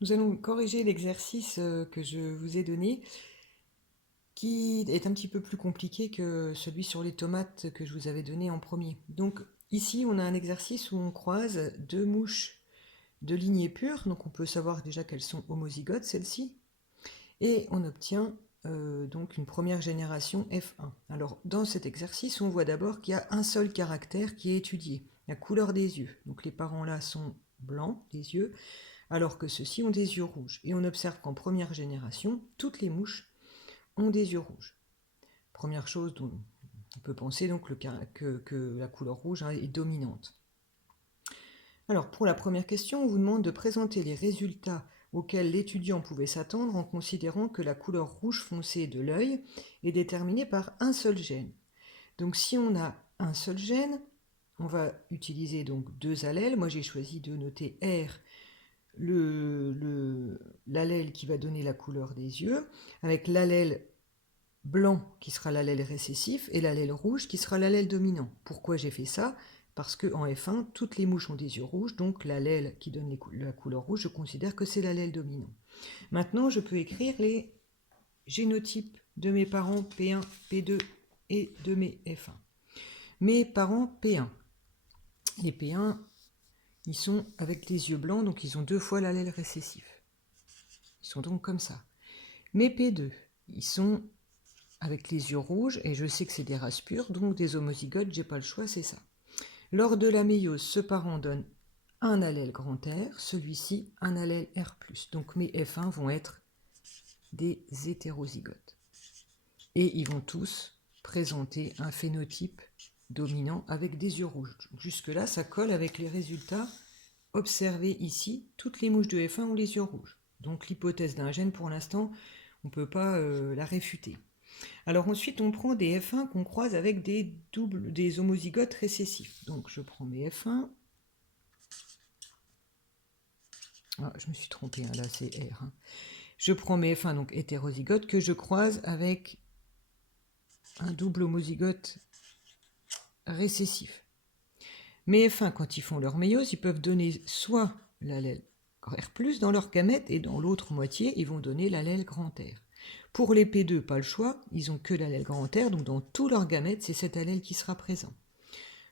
Nous allons corriger l'exercice que je vous ai donné, qui est un petit peu plus compliqué que celui sur les tomates que je vous avais donné en premier. Donc ici, on a un exercice où on croise deux mouches de lignée pure, donc on peut savoir déjà qu'elles sont homozygotes, celles-ci, et on obtient donc une première génération F1. Alors dans cet exercice, on voit d'abord qu'il y a un seul caractère qui est étudié, la couleur des yeux. Donc les parents là sont blancs, les yeux, alors que ceux-ci ont des yeux rouges. Et on observe qu'en première génération, toutes les mouches ont des yeux rouges. Première chose dont on peut penser donc que la couleur rouge est dominante. Alors pour la première question, on vous demande de présenter les résultats auxquels l'étudiant pouvait s'attendre en considérant que la couleur rouge foncé de l'œil est déterminée par un seul gène. Donc si on a un seul gène, on va utiliser donc deux allèles. Moi j'ai choisi de noter R, l'allèle qui va donner la couleur des yeux, avec l'allèle blanc qui sera l'allèle récessif et l'allèle rouge qui sera l'allèle dominant. Pourquoi j'ai fait ça? Parce qu'en F1, toutes les mouches ont des yeux rouges, donc l'allèle qui donne la couleur rouge, je considère que c'est l'allèle dominant. Maintenant, je peux écrire les génotypes de mes parents P1, P2 et de mes F1. Mes parents P1. Les P1, ils sont avec les yeux blancs, donc ils ont deux fois l'allèle récessif. Ils sont donc comme ça. Mes P2, ils sont avec les yeux rouges, et je sais que c'est des races pures, donc des homozygotes, j'ai pas le choix, c'est ça. Lors de la méiose, ce parent donne un allèle grand R, celui-ci un allèle R+. Donc mes F1 vont être des hétérozygotes. Et ils vont tous présenter un phénotype dominant avec des yeux rouges. Jusque-là, ça colle avec les résultats observés ici. Toutes les mouches de F1 ont les yeux rouges. Donc l'hypothèse d'un gène, pour l'instant, on ne peut pas la réfuter. Alors ensuite, on prend des F1 qu'on croise avec des homozygotes récessifs. Donc je prends mes F1. Ah, je me suis trompée, là c'est R. Je prends mes F1, donc hétérozygotes, que je croise avec un double homozygote récessif. Mes F1, quand ils font leur méiose, ils peuvent donner soit l'allèle R+, dans leur gamète, et dans l'autre moitié, ils vont donner l'allèle grand R. Pour les P2, pas le choix, ils n'ont que l'allèle grand R, donc dans tous leurs gamètes, c'est cet allèle qui sera présent.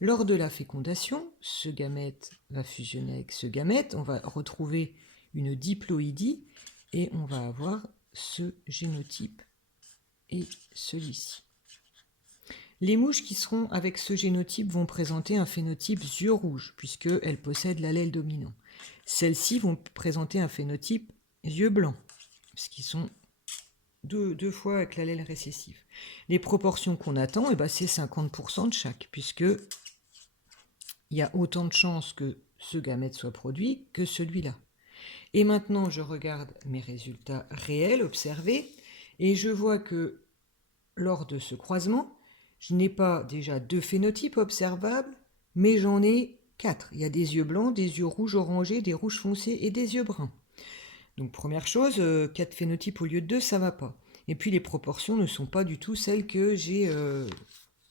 Lors de la fécondation, ce gamète va fusionner avec ce gamète, on va retrouver une diploïdie, et on va avoir ce génotype et celui-ci. Les mouches qui seront avec ce génotype vont présenter un phénotype yeux rouges, puisqu'elles possèdent l'allèle dominant. Celles-ci vont présenter un phénotype yeux blancs, puisqu'ils sont deux fois avec l'allèle récessif. Les proportions qu'on attend, c'est 50% de chaque, puisque il y a autant de chances que ce gamète soit produit que celui-là. Et maintenant, je regarde mes résultats réels observés, et je vois que lors de ce croisement, je n'ai pas déjà deux phénotypes observables, mais j'en ai quatre. Il y a des yeux blancs, des yeux rouges orangés, des rouges foncés et des yeux bruns. Donc première chose, 4 phénotypes au lieu de 2, ça va pas. Et puis les proportions ne sont pas du tout celles que j'ai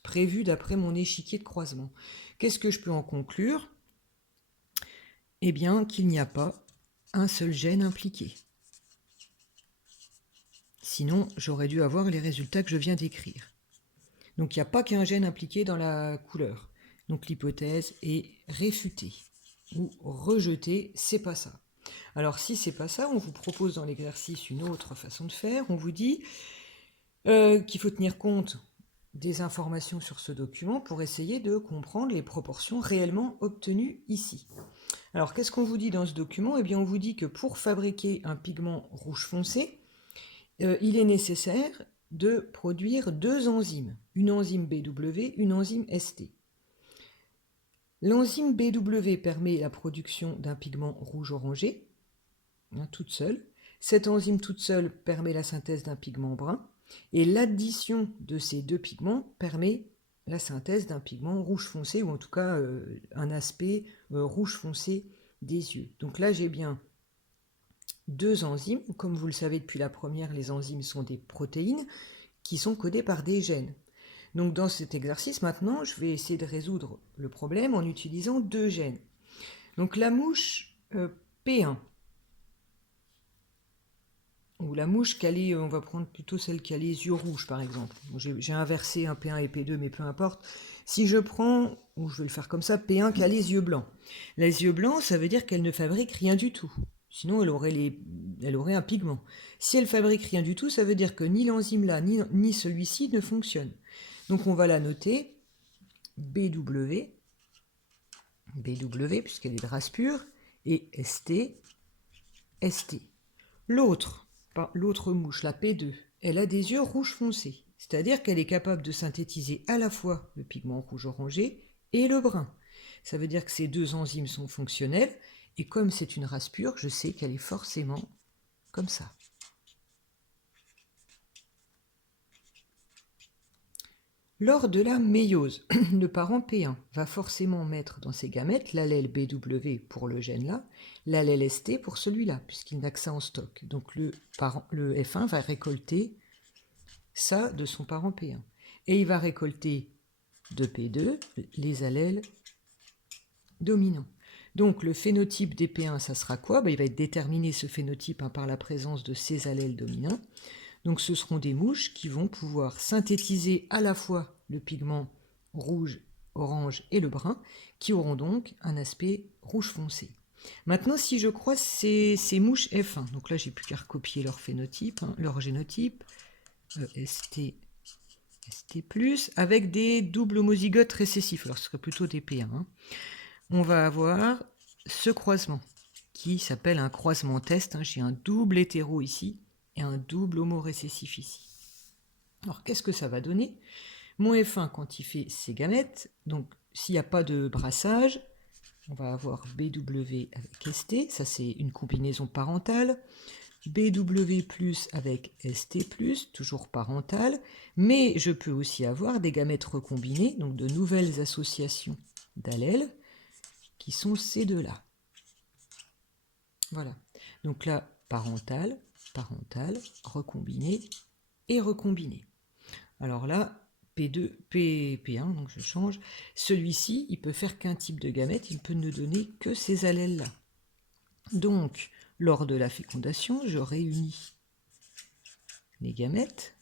prévues d'après mon échiquier de croisement. Qu'est-ce que je peux en conclure? Eh bien qu'il n'y a pas un seul gène impliqué. Sinon, j'aurais dû avoir les résultats que je viens d'écrire. Donc il n'y a pas qu'un gène impliqué dans la couleur. Donc l'hypothèse est réfutée ou rejetée, c'est pas ça. Alors si c'est pas ça, on vous propose dans l'exercice une autre façon de faire. On vous dit qu'il faut tenir compte des informations sur ce document pour essayer de comprendre les proportions réellement obtenues ici. Alors qu'est-ce qu'on vous dit dans ce document? Eh bien on vous dit que pour fabriquer un pigment rouge foncé, il est nécessaire de produire deux enzymes, une enzyme BW, une enzyme ST. L'enzyme BW permet la production d'un pigment rouge-orangé, toute seule. Cette enzyme toute seule permet la synthèse d'un pigment brun, et l'addition de ces deux pigments permet la synthèse d'un pigment rouge foncé, ou en tout cas un aspect rouge foncé des yeux. Donc là, j'ai bien deux enzymes. Comme vous le savez depuis la première, les enzymes sont des protéines qui sont codées par des gènes. Donc dans cet exercice, maintenant, je vais essayer de résoudre le problème en utilisant deux gènes. Donc la mouche P1, ou la mouche on va prendre plutôt celle qui a les yeux rouges par exemple. J'ai inversé un P1 et P2, mais peu importe. Si je prends, ou je vais le faire comme ça, P1 qui a les yeux blancs. Les yeux blancs, ça veut dire qu'elle ne fabrique rien du tout. Sinon, elle aurait un pigment. Si elle fabrique rien du tout, ça veut dire que ni l'enzyme là, ni celui-ci ne fonctionne. Donc on va la noter BW, puisqu'elle est de race pure, et ST. L'autre mouche, la P2, elle a des yeux rouge foncé, c'est-à-dire qu'elle est capable de synthétiser à la fois le pigment rouge orangé et le brun. Ça veut dire que ces deux enzymes sont fonctionnelles, et comme c'est une race pure, je sais qu'elle est forcément comme ça. Lors de la méiose, le parent P1 va forcément mettre dans ses gamètes l'allèle BW pour le gène là, l'allèle ST pour celui-là, puisqu'il n'a que ça en stock. Donc le F1 va récolter ça de son parent P1. Et il va récolter de P2 les allèles dominants. Donc le phénotype des P1, ça sera quoi? Il va être déterminé, ce phénotype, par la présence de ces allèles dominants. Donc ce seront des mouches qui vont pouvoir synthétiser à la fois le pigment rouge, orange et le brun, qui auront donc un aspect rouge foncé. Maintenant, si je croise ces mouches F1, donc là j'ai plus qu'à recopier leur phénotype, leur génotype, ST, avec des doubles homozygotes récessifs, alors ce serait plutôt des P1. On va avoir ce croisement, qui s'appelle un croisement test. J'ai un double hétéro ici, et un double homo-récessif ici. Alors, qu'est-ce que ça va donner? Mon F1, quand il fait ses gamètes, donc s'il n'y a pas de brassage, on va avoir BW avec ST, ça c'est une combinaison parentale, BW+, avec ST+, toujours parentale, mais je peux aussi avoir des gamètes recombinés, donc de nouvelles associations d'allèles, qui sont ces deux-là. Voilà. Donc là, parentale, recombiné et recombiné. Alors là, P1, donc je change. Celui-ci, il peut faire qu'un type de gamète, il peut ne donner que ces allèles-là. Donc, lors de la fécondation, je réunis les gamètes.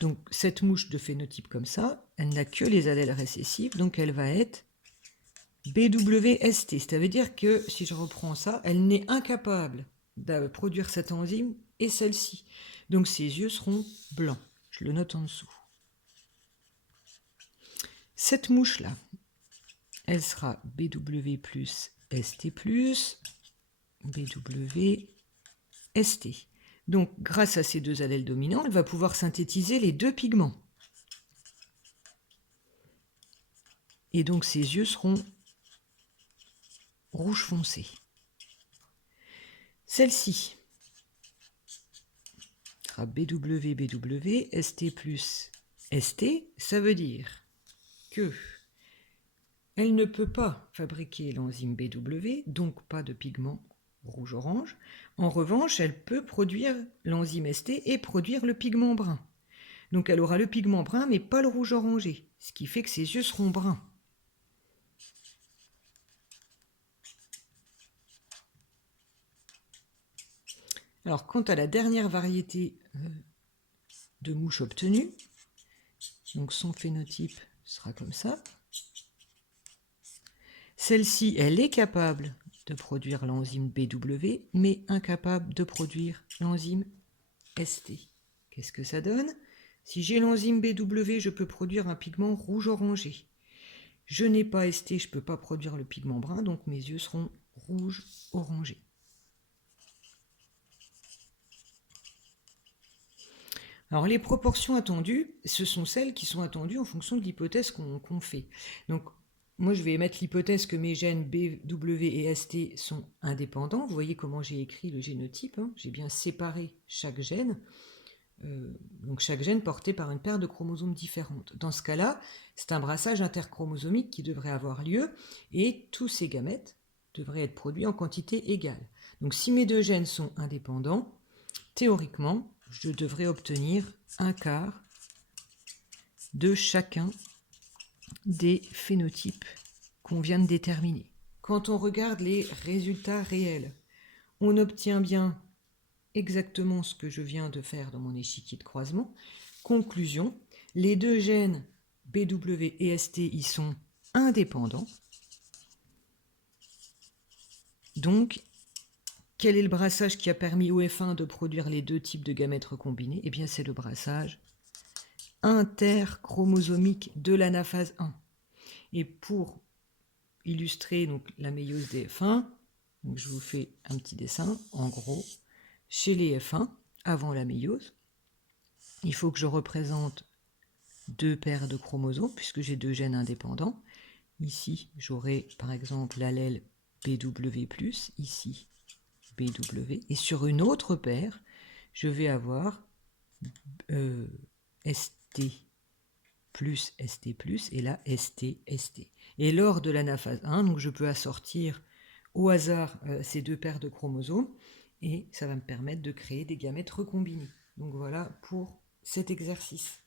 Donc, cette mouche de phénotype comme ça, elle n'a que les allèles récessifs, donc elle va être BWST. Ça veut dire que, si je reprends ça, elle n'est incapable de produire cette enzyme et celle-ci. Donc ses yeux seront blancs. Je le note en dessous. Cette mouche-là, elle sera BW plus ST plus, BW ST. Donc grâce à ces deux allèles dominants, elle va pouvoir synthétiser les deux pigments. Et donc ses yeux seront rouge foncé. Celle-ci sera BW, ST plus ST, ça veut dire que elle ne peut pas fabriquer l'enzyme BW, donc pas de pigment rouge-orange. En revanche, elle peut produire l'enzyme ST et produire le pigment brun. Donc elle aura le pigment brun, mais pas le rouge orangé, ce qui fait que ses yeux seront bruns. Alors, quant à la dernière variété de mouche obtenue, donc son phénotype sera comme ça. Celle-ci, elle est capable de produire l'enzyme BW, mais incapable de produire l'enzyme ST. Qu'est-ce que ça donne? Si j'ai l'enzyme BW, je peux produire un pigment rouge-orangé. Je n'ai pas ST, je ne peux pas produire le pigment brun, donc mes yeux seront rouge-orangé. Alors les proportions attendues, ce sont celles qui sont attendues en fonction de l'hypothèse qu'on fait. Donc moi je vais mettre l'hypothèse que mes gènes BW et ST sont indépendants. Vous voyez comment j'ai écrit le génotype, j'ai bien séparé chaque gène. Donc chaque gène porté par une paire de chromosomes différentes. Dans ce cas-là, c'est un brassage interchromosomique qui devrait avoir lieu et tous ces gamètes devraient être produits en quantité égale. Donc si mes deux gènes sont indépendants, théoriquement, je devrais obtenir un quart de chacun des phénotypes qu'on vient de déterminer. Quand on regarde les résultats réels, on obtient bien exactement ce que je viens de faire dans mon échiquier de croisement. Conclusion, les deux gènes BW et ST y sont indépendants. Donc, quel est le brassage qui a permis au F1 de produire les deux types de gamètes recombinés? Eh bien, c'est le brassage interchromosomique de l'anaphase 1. Et pour illustrer donc, la méiose des F1, donc je vous fais un petit dessin. En gros, chez les F1, avant la méiose, il faut que je représente deux paires de chromosomes, puisque j'ai deux gènes indépendants. Ici, j'aurai par exemple l'allèle BW+, ici BW, et sur une autre paire, je vais avoir ST plus ST+, et là ST, ST. Et lors de l'anaphase 1, donc je peux assortir au hasard ces deux paires de chromosomes, et ça va me permettre de créer des gamètes recombinés. Donc voilà pour cet exercice.